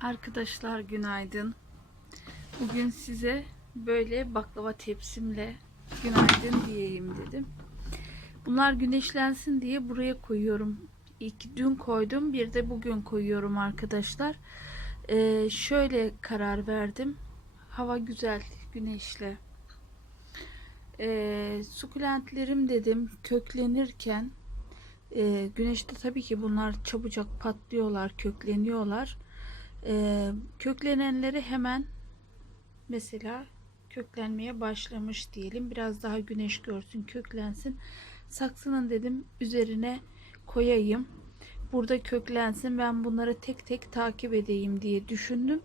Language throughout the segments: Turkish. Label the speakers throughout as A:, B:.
A: Arkadaşlar günaydın. Bugün size böyle baklava tepsimle günaydın diyeyim dedim. Bunlar güneşlensin diye buraya koyuyorum. İlk dün koydum, bir de bugün koyuyorum arkadaşlar. Ee, şöyle karar verdim. Hava güzel, güneşli. Ee, sukulentlerim dedim köklenirken e, güneşte tabii ki bunlar çabucak patlıyorlar, kökleniyorlar. Ee, köklenenleri hemen mesela köklenmeye başlamış diyelim. Biraz daha güneş görsün, köklensin. Saksının dedim üzerine koyayım. Burada köklensin. Ben bunları tek tek takip edeyim diye düşündüm.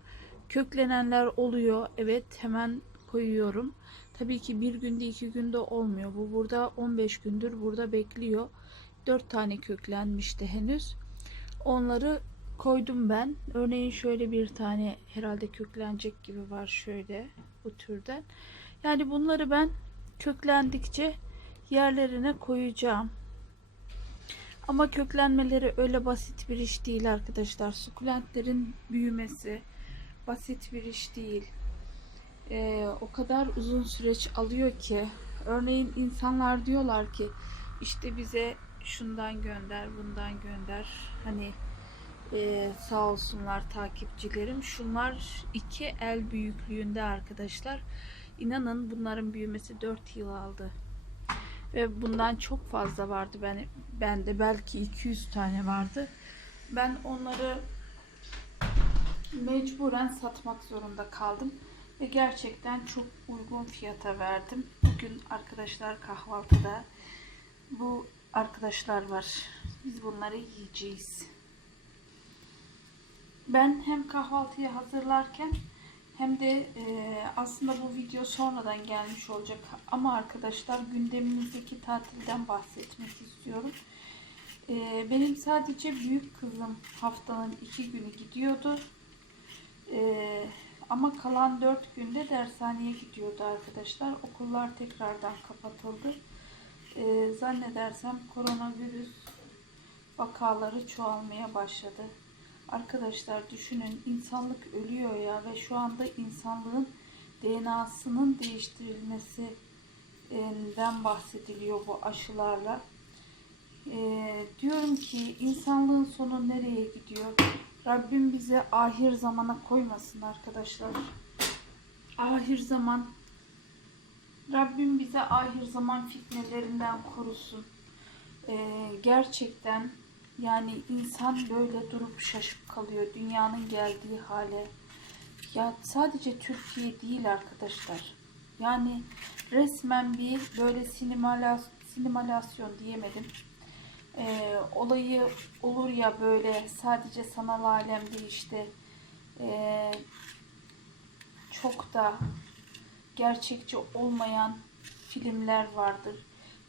A: Köklenenler oluyor. Evet hemen koyuyorum. Tabii ki bir günde iki günde olmuyor. Bu burada 15 gündür burada bekliyor. 4 tane köklenmişti henüz. Onları koydum ben. Örneğin şöyle bir tane herhalde köklenecek gibi var şöyle bu türden. Yani bunları ben köklendikçe yerlerine koyacağım. Ama köklenmeleri öyle basit bir iş değil arkadaşlar. Sukulentlerin büyümesi basit bir iş değil. Ee, o kadar uzun süreç alıyor ki örneğin insanlar diyorlar ki işte bize şundan gönder bundan gönder hani ee, sağ olsunlar takipçilerim. Şunlar iki el büyüklüğünde arkadaşlar. İnanın bunların büyümesi 4 yıl aldı. Ve bundan çok fazla vardı. Ben bende belki 200 tane vardı. Ben onları mecburen satmak zorunda kaldım. Ve gerçekten çok uygun fiyata verdim. Bugün arkadaşlar kahvaltıda bu arkadaşlar var. Biz bunları yiyeceğiz. Ben hem kahvaltıyı hazırlarken hem de e, aslında bu video sonradan gelmiş olacak. Ama arkadaşlar gündemimizdeki tatilden bahsetmek istiyorum. E, benim sadece büyük kızım haftanın iki günü gidiyordu. E, ama kalan dört günde dershaneye gidiyordu arkadaşlar. Okullar tekrardan kapatıldı. E, zannedersem koronavirüs vakaları çoğalmaya başladı. Arkadaşlar düşünün insanlık ölüyor ya ve şu anda insanlığın DNA'sının değiştirilmesinden bahsediliyor bu aşılarla. Ee, diyorum ki insanlığın sonu nereye gidiyor? Rabbim bize ahir zamana koymasın arkadaşlar. Ahir zaman Rabbim bize ahir zaman fitnelerinden korusun. Ee, gerçekten yani insan böyle durup şaşıp kalıyor dünyanın geldiği hale. Ya sadece Türkiye değil arkadaşlar. Yani resmen bir böyle sinemalas sinemalasyon diyemedim. Ee, olayı olur ya böyle sadece sanal alemde işte ee, çok da gerçekçi olmayan filmler vardır.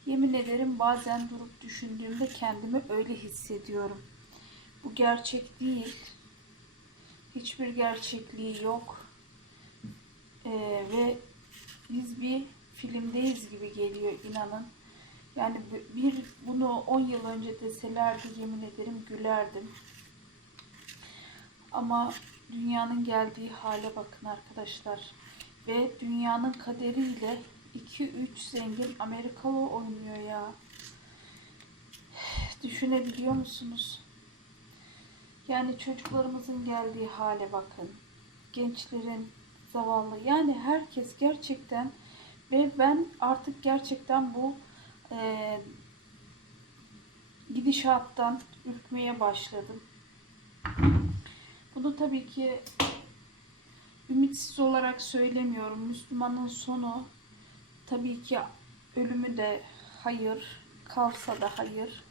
A: Yemin ederim bazen durup düşündüğümde kendimi öyle hissediyorum. Bu gerçek değil. Hiçbir gerçekliği yok. Ee, ve biz bir filmdeyiz gibi geliyor inanın. Yani bir bunu 10 yıl önce deselerdi yemin ederim gülerdim. Ama dünyanın geldiği hale bakın arkadaşlar. Ve dünyanın kaderiyle 2-3 zengin Amerikalı oynuyor ya. Düşünebiliyor musunuz? Yani çocuklarımızın geldiği hale bakın. Gençlerin zavallı. Yani herkes gerçekten ve ben artık gerçekten bu e, gidişattan ürkmeye başladım. Bunu tabii ki ümitsiz olarak söylemiyorum. Müslümanın sonu Tabii ki ölümü de hayır, kalsa da hayır.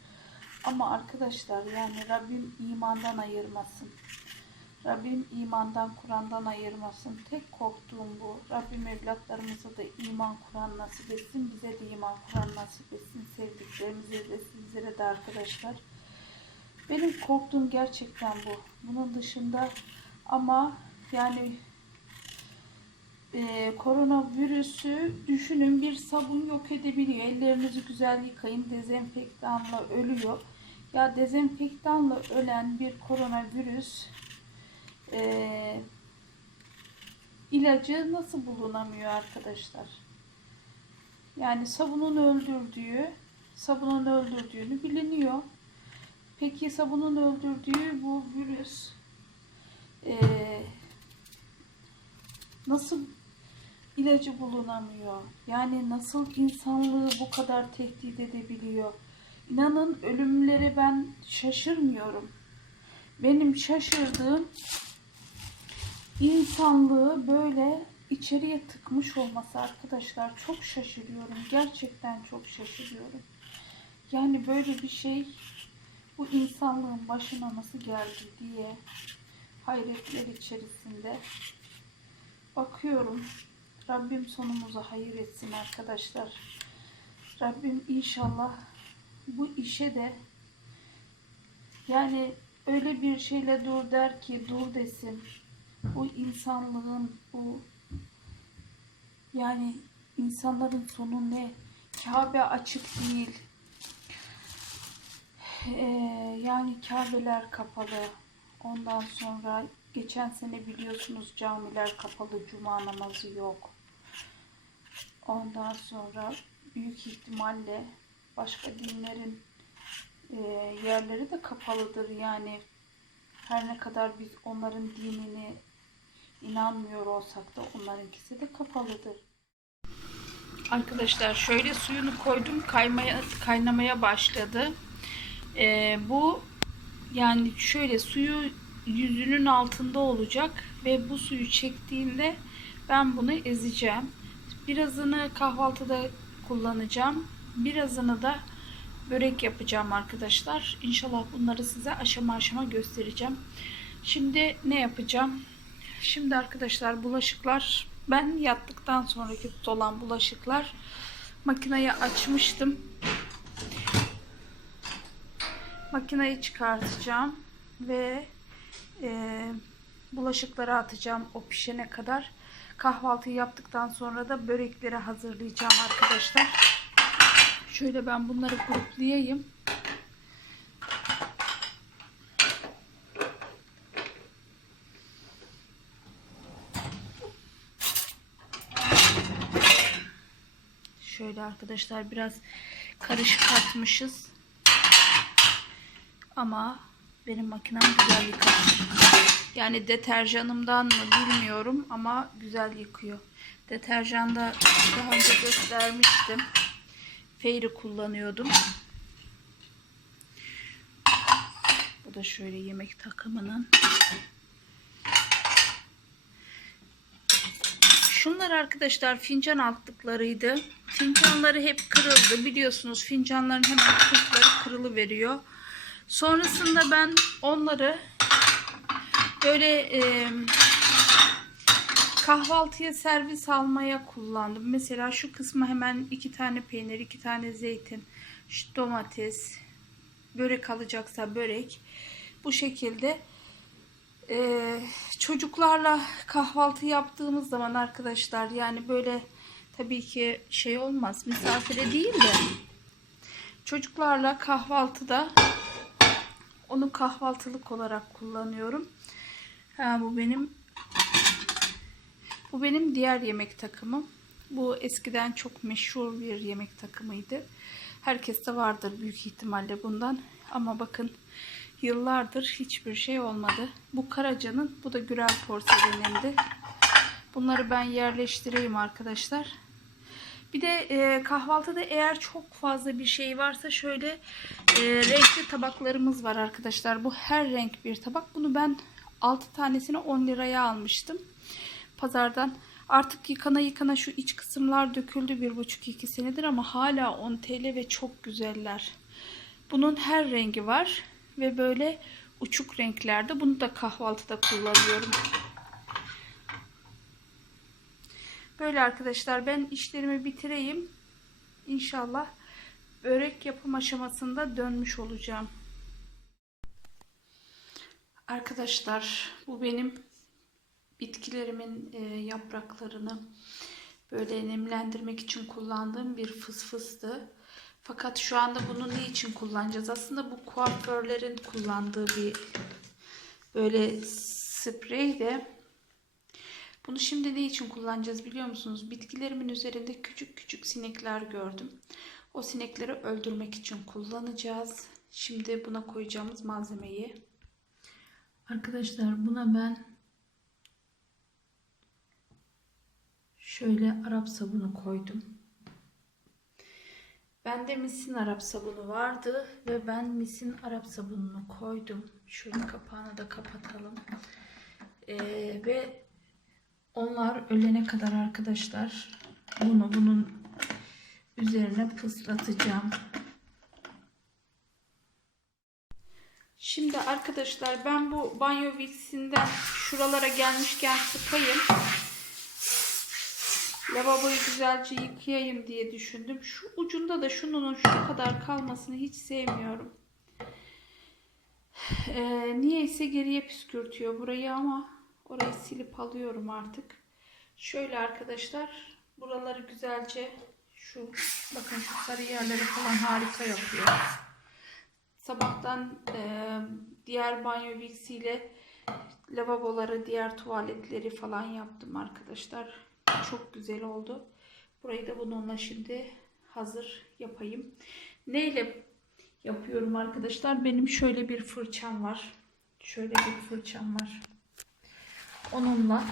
A: Ama arkadaşlar yani Rabbim imandan ayırmasın. Rabbim imandan, Kur'an'dan ayırmasın. Tek korktuğum bu. Rabbim evlatlarımıza da iman, Kur'an nasip etsin. Bize de iman, Kur'an nasip etsin. Sevdiklerimize de sizlere de arkadaşlar. Benim korktuğum gerçekten bu. Bunun dışında ama yani e, koronavirüsü düşünün bir sabun yok edebiliyor. Ellerinizi güzel yıkayın. Dezenfektanla ölüyor. Ya dezenfektanla ölen bir koronavirüs Ee, ilacı nasıl bulunamıyor arkadaşlar? Yani sabunun öldürdüğü, sabunun öldürdüğünü biliniyor. Peki sabunun öldürdüğü bu virüs ee, nasıl ilacı bulunamıyor? Yani nasıl insanlığı bu kadar tehdit edebiliyor? İnanın ölümlere ben şaşırmıyorum. Benim şaşırdığım insanlığı böyle içeriye tıkmış olması arkadaşlar. Çok şaşırıyorum. Gerçekten çok şaşırıyorum. Yani böyle bir şey bu insanlığın başına nasıl geldi diye hayretler içerisinde bakıyorum. Rabbim sonumuzu hayır etsin arkadaşlar. Rabbim inşallah bu işe de yani öyle bir şeyle dur der ki dur desin. Bu insanlığın bu yani insanların sonu ne? Kabe açık değil. Ee, yani Kabe'ler kapalı. Ondan sonra geçen sene biliyorsunuz camiler kapalı. Cuma namazı yok. Ondan sonra büyük ihtimalle başka dinlerin e, yerleri de kapalıdır. Yani her ne kadar biz onların dinini inanmıyor olsak da onlarınkisi de kapalıdır. Arkadaşlar şöyle suyunu koydum kaymaya kaynamaya başladı. Ee, bu yani şöyle suyu yüzünün altında olacak ve bu suyu çektiğinde ben bunu ezeceğim. Birazını kahvaltıda kullanacağım. Birazını da börek yapacağım arkadaşlar. İnşallah bunları size aşama aşama göstereceğim. Şimdi ne yapacağım? Şimdi arkadaşlar bulaşıklar ben yattıktan sonraki olan bulaşıklar makineyi açmıştım. Makineyi çıkartacağım ve e, bulaşıkları atacağım o pişene kadar. Kahvaltıyı yaptıktan sonra da börekleri hazırlayacağım arkadaşlar. Şöyle ben bunları gruplayayım. Şöyle arkadaşlar biraz karışık atmışız. Ama benim makinem güzel yıkıyor. Yani deterjanımdan mı bilmiyorum ama güzel yıkıyor. Deterjanda daha önce göstermiştim. Fairy kullanıyordum. Bu da şöyle yemek takımının. Şunlar arkadaşlar fincan altlıklarıydı. Fincanları hep kırıldı. Biliyorsunuz fincanların hemen kırıkları kırılı veriyor. Sonrasında ben onları böyle e, kahvaltıya servis almaya kullandım. Mesela şu kısmı hemen iki tane peynir, iki tane zeytin, şu domates, börek alacaksa börek. Bu şekilde e, çocuklarla kahvaltı yaptığımız zaman arkadaşlar yani böyle tabii ki şey olmaz misafire değil de çocuklarla kahvaltıda onu kahvaltılık olarak kullanıyorum. Ha, bu benim bu benim diğer yemek takımım. Bu eskiden çok meşhur bir yemek takımıydı. Herkeste vardır büyük ihtimalle bundan. Ama bakın yıllardır hiçbir şey olmadı. Bu Karaca'nın, bu da Gürel porseleninde. Bunları ben yerleştireyim arkadaşlar. Bir de e, kahvaltıda eğer çok fazla bir şey varsa şöyle e, renkli tabaklarımız var arkadaşlar. Bu her renk bir tabak. Bunu ben 6 tanesini 10 liraya almıştım. Pazardan. Artık yıkana yıkana şu iç kısımlar döküldü 1,5-2 senedir ama hala 10 TL ve çok güzeller. Bunun her rengi var ve böyle uçuk renklerde. Bunu da kahvaltıda kullanıyorum. Böyle arkadaşlar ben işlerimi bitireyim. İnşallah börek yapım aşamasında dönmüş olacağım. Arkadaşlar bu benim bitkilerimin e, yapraklarını böyle nemlendirmek için kullandığım bir fısfıstı. Fakat şu anda bunu ne için kullanacağız? Aslında bu kuaförlerin kullandığı bir böyle sprey de bunu şimdi ne için kullanacağız biliyor musunuz? Bitkilerimin üzerinde küçük küçük sinekler gördüm. O sinekleri öldürmek için kullanacağız. Şimdi buna koyacağımız malzemeyi. Arkadaşlar buna ben şöyle Arap sabunu koydum. Bende misin Arap sabunu vardı ve ben misin Arap sabununu koydum. Şöyle kapağını da kapatalım. Ee, ve onlar ölene kadar arkadaşlar bunu bunun üzerine pıslatacağım. Şimdi arkadaşlar ben bu banyo Vicksinden şuralara gelmişken sıkayım. Lavaboyu güzelce yıkayayım diye düşündüm. Şu ucunda da şunun şu kadar kalmasını hiç sevmiyorum. Ee, niyeyse geriye püskürtüyor burayı ama orayı silip alıyorum artık. Şöyle arkadaşlar buraları güzelce şu bakın şu sarı yerleri falan harika yapıyor. Sabahtan e, diğer banyo ile lavaboları, diğer tuvaletleri falan yaptım arkadaşlar. Çok güzel oldu. Burayı da bununla şimdi hazır yapayım. Neyle yapıyorum arkadaşlar? Benim şöyle bir fırçam var. Şöyle bir fırçam var. Onunla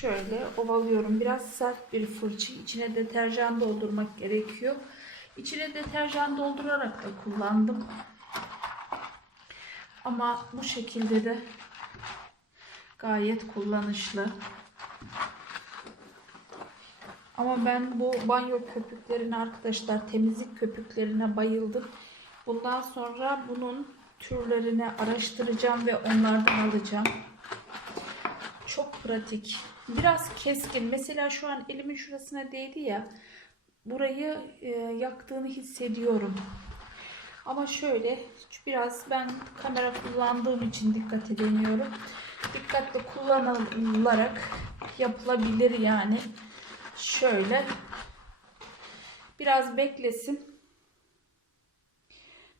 A: şöyle ovalıyorum. Biraz sert bir fırça. İçine deterjan doldurmak gerekiyor. İçine deterjan doldurarak da kullandım. Ama bu şekilde de gayet kullanışlı. Ama ben bu banyo köpüklerine arkadaşlar temizlik köpüklerine bayıldım. Bundan sonra bunun türlerini araştıracağım ve onlardan alacağım. Çok pratik. Biraz keskin. Mesela şu an elimin şurasına değdi ya. Burayı e, yaktığını hissediyorum. Ama şöyle biraz ben kamera kullandığım için dikkat edemiyorum. Dikkatli kullanılarak yapılabilir yani. Şöyle biraz beklesin.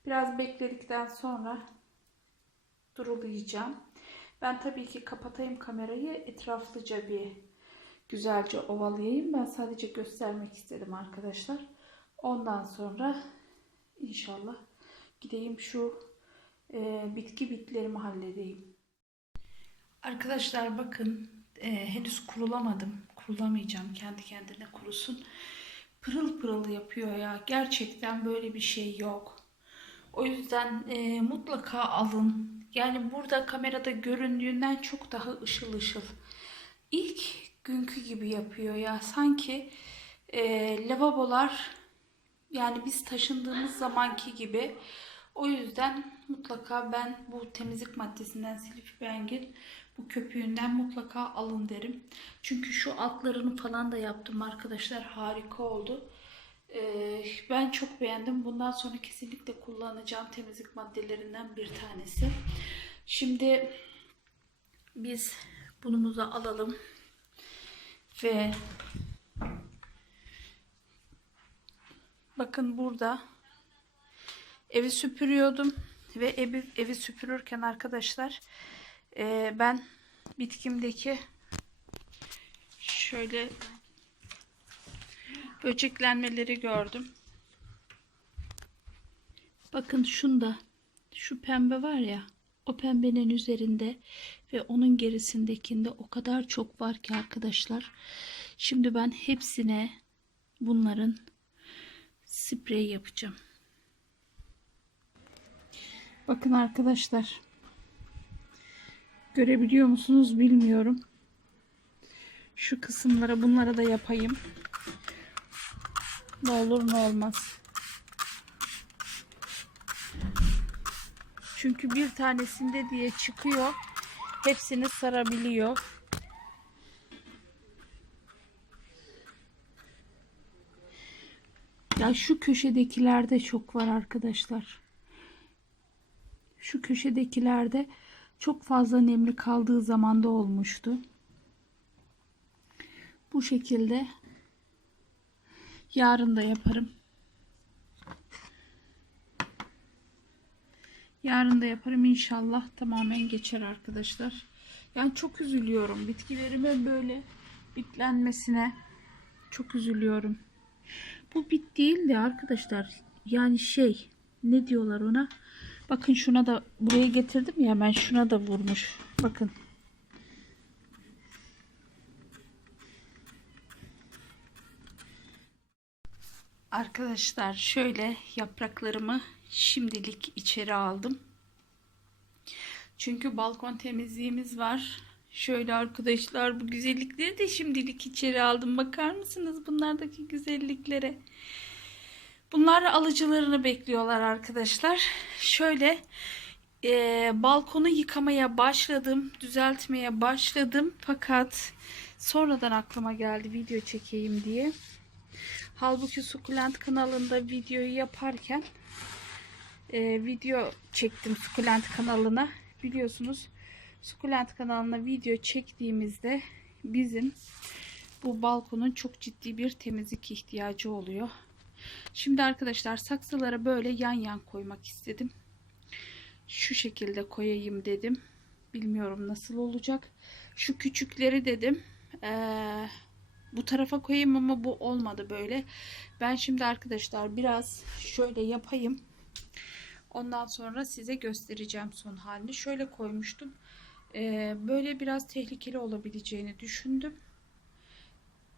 A: Biraz bekledikten sonra durulayacağım. Ben tabii ki kapatayım kamerayı etraflıca bir güzelce ovalayayım. Ben sadece göstermek istedim arkadaşlar. Ondan sonra inşallah gideyim şu e, bitki bitlerimi halledeyim. Arkadaşlar bakın e, henüz kurulamadım. Kurulamayacağım. Kendi kendine kurusun. Pırıl pırıl yapıyor ya. Gerçekten böyle bir şey yok. O yüzden e, mutlaka alın. Yani burada kamerada göründüğünden çok daha ışıl ışıl. İlk günkü gibi yapıyor ya. Sanki e, lavabolar yani biz taşındığımız zamanki gibi. O yüzden mutlaka ben bu temizlik maddesinden Silif Beng'in bu köpüğünden mutlaka alın derim. Çünkü şu altlarını falan da yaptım arkadaşlar. Harika oldu. Ee, ben çok beğendim. Bundan sonra kesinlikle kullanacağım temizlik maddelerinden bir tanesi. Şimdi biz bunumuzu alalım ve bakın burada evi süpürüyordum ve evi, evi süpürürken arkadaşlar e, ben bitkimdeki şöyle böceklenmeleri gördüm. Bakın şunda şu pembe var ya o pembenin üzerinde ve onun gerisindekinde o kadar çok var ki arkadaşlar. Şimdi ben hepsine bunların sprey yapacağım. Bakın arkadaşlar. Görebiliyor musunuz bilmiyorum. Şu kısımlara bunlara da yapayım. Ne olur ne olmaz. Çünkü bir tanesinde diye çıkıyor. Hepsini sarabiliyor. Ya şu köşedekilerde çok var arkadaşlar. Şu köşedekilerde çok fazla nemli kaldığı zamanda olmuştu. Bu şekilde yarın da yaparım. Yarın da yaparım inşallah tamamen geçer arkadaşlar. Yani çok üzülüyorum bitkilerimin böyle bitlenmesine. Çok üzülüyorum. Bu bit değil de arkadaşlar yani şey ne diyorlar ona? Bakın şuna da buraya getirdim ya ben şuna da vurmuş. Bakın. Arkadaşlar şöyle yapraklarımı şimdilik içeri aldım. Çünkü balkon temizliğimiz var. Şöyle arkadaşlar bu güzellikleri de şimdilik içeri aldım. Bakar mısınız bunlardaki güzelliklere? Bunlar alıcılarını bekliyorlar arkadaşlar. Şöyle e, balkonu yıkamaya başladım. Düzeltmeye başladım. Fakat sonradan aklıma geldi video çekeyim diye. Halbuki Sukulent kanalında videoyu yaparken e, video çektim Sukulent kanalına. Biliyorsunuz Sukulent kanalına video çektiğimizde bizim bu balkonun çok ciddi bir temizlik ihtiyacı oluyor. Şimdi arkadaşlar saksılara böyle yan yan koymak istedim. Şu şekilde koyayım dedim. Bilmiyorum nasıl olacak. Şu küçükleri dedim. Ee, bu tarafa koyayım ama bu olmadı böyle. Ben şimdi arkadaşlar biraz şöyle yapayım. Ondan sonra size göstereceğim son halini. Şöyle koymuştum. Ee, böyle biraz tehlikeli olabileceğini düşündüm.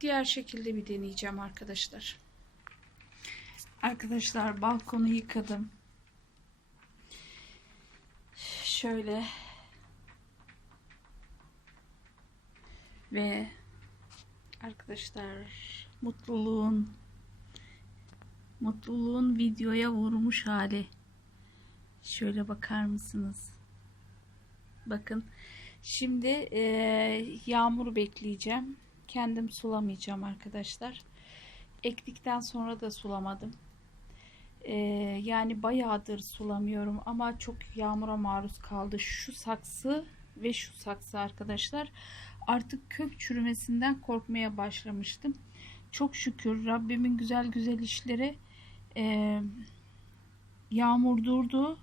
A: Diğer şekilde bir deneyeceğim arkadaşlar. Arkadaşlar balkonu yıkadım. Şöyle ve arkadaşlar mutluluğun mutluluğun videoya vurmuş hali. Şöyle bakar mısınız? Bakın. Şimdi e, yağmur bekleyeceğim. Kendim sulamayacağım arkadaşlar. Ektikten sonra da sulamadım. E, yani bayağıdır sulamıyorum ama çok yağmura maruz kaldı. Şu saksı ve şu saksı arkadaşlar. Artık kök çürümesinden korkmaya başlamıştım. Çok şükür Rabbimin güzel güzel işleri e, yağmur durdu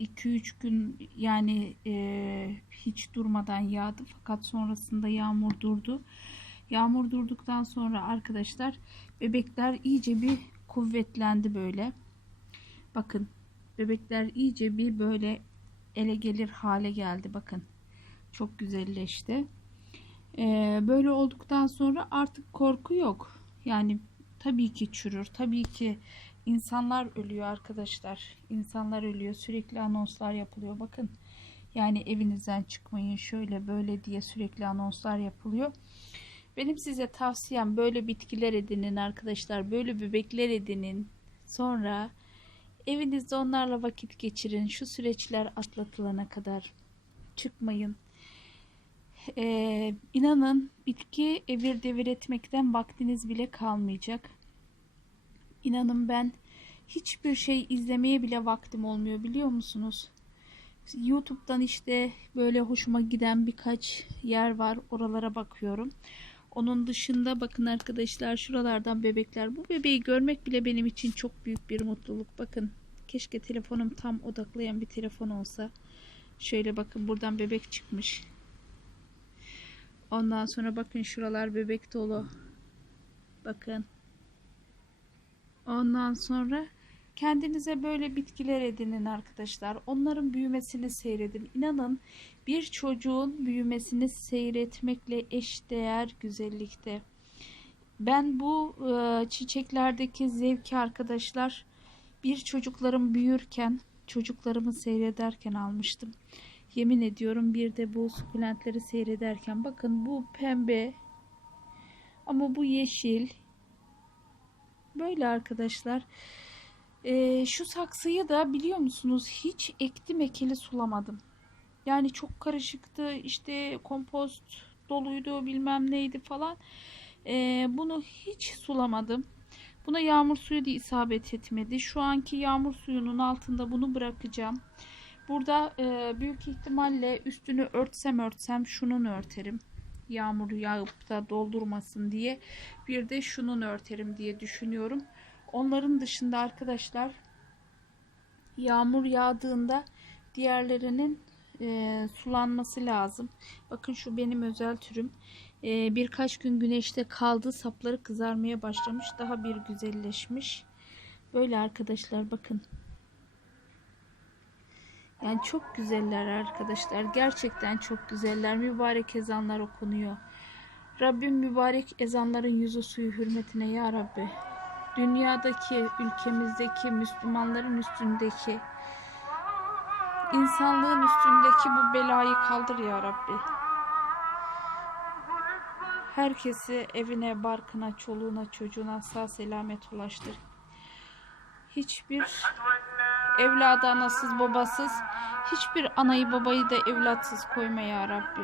A: 2-3 gün yani e, hiç durmadan yağdı fakat sonrasında yağmur durdu. Yağmur durduktan sonra arkadaşlar bebekler iyice bir kuvvetlendi böyle. Bakın bebekler iyice bir böyle ele gelir hale geldi bakın. Çok güzelleşti. Ee, böyle olduktan sonra artık korku yok. Yani tabii ki çürür. Tabii ki İnsanlar ölüyor arkadaşlar. İnsanlar ölüyor. Sürekli anonslar yapılıyor. Bakın yani evinizden çıkmayın şöyle böyle diye sürekli anonslar yapılıyor. Benim size tavsiyem böyle bitkiler edinin arkadaşlar. Böyle bebekler edinin. Sonra evinizde onlarla vakit geçirin. Şu süreçler atlatılana kadar çıkmayın. Ee, inanın bitki evir devir etmekten vaktiniz bile kalmayacak. İnanın ben hiçbir şey izlemeye bile vaktim olmuyor biliyor musunuz? YouTube'dan işte böyle hoşuma giden birkaç yer var. Oralara bakıyorum. Onun dışında bakın arkadaşlar şuralardan bebekler. Bu bebeği görmek bile benim için çok büyük bir mutluluk. Bakın keşke telefonum tam odaklayan bir telefon olsa. Şöyle bakın buradan bebek çıkmış. Ondan sonra bakın şuralar bebek dolu. Bakın. Ondan sonra kendinize böyle bitkiler edinin arkadaşlar. Onların büyümesini seyredin. İnanın bir çocuğun büyümesini seyretmekle eşdeğer güzellikte. Ben bu e, çiçeklerdeki zevki arkadaşlar bir çocuklarım büyürken, çocuklarımı seyrederken almıştım. Yemin ediyorum bir de bu sukulentleri seyrederken bakın bu pembe ama bu yeşil Böyle arkadaşlar. Ee, şu saksıyı da biliyor musunuz hiç ektim ekeli sulamadım. Yani çok karışıktı. İşte kompost doluydu bilmem neydi falan. Ee, bunu hiç sulamadım. Buna yağmur suyu da isabet etmedi. Şu anki yağmur suyunun altında bunu bırakacağım. Burada e, büyük ihtimalle üstünü örtsem örtsem şunun örterim yağmur yağıp da doldurmasın diye bir de şunun örterim diye düşünüyorum. Onların dışında arkadaşlar Yağmur yağdığında diğerlerinin e, sulanması lazım. Bakın şu benim özel türüm. E, birkaç gün güneşte kaldı. Sapları kızarmaya başlamış. Daha bir güzelleşmiş. Böyle arkadaşlar bakın. Yani çok güzeller arkadaşlar. Gerçekten çok güzeller. Mübarek ezanlar okunuyor. Rabbim mübarek ezanların yüzü suyu hürmetine ya Rabbi. Dünyadaki, ülkemizdeki, Müslümanların üstündeki, insanlığın üstündeki bu belayı kaldır ya Rabbi. Herkesi evine, barkına, çoluğuna, çocuğuna sağ selamet ulaştır. Hiçbir evladı anasız babasız, hiçbir anayı babayı da evlatsız koyma ya Rabbi.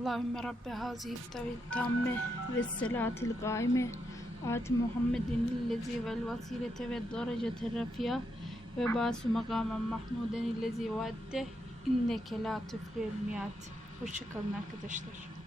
A: Allahümme Rabbe hazihi tamme ve selatil gaime Ati Muhammedin illezi vel vasilete ve derecete rafiya ve basu makamen mahmuden illezi vaadde inneke la miyat. Hoşçakalın arkadaşlar.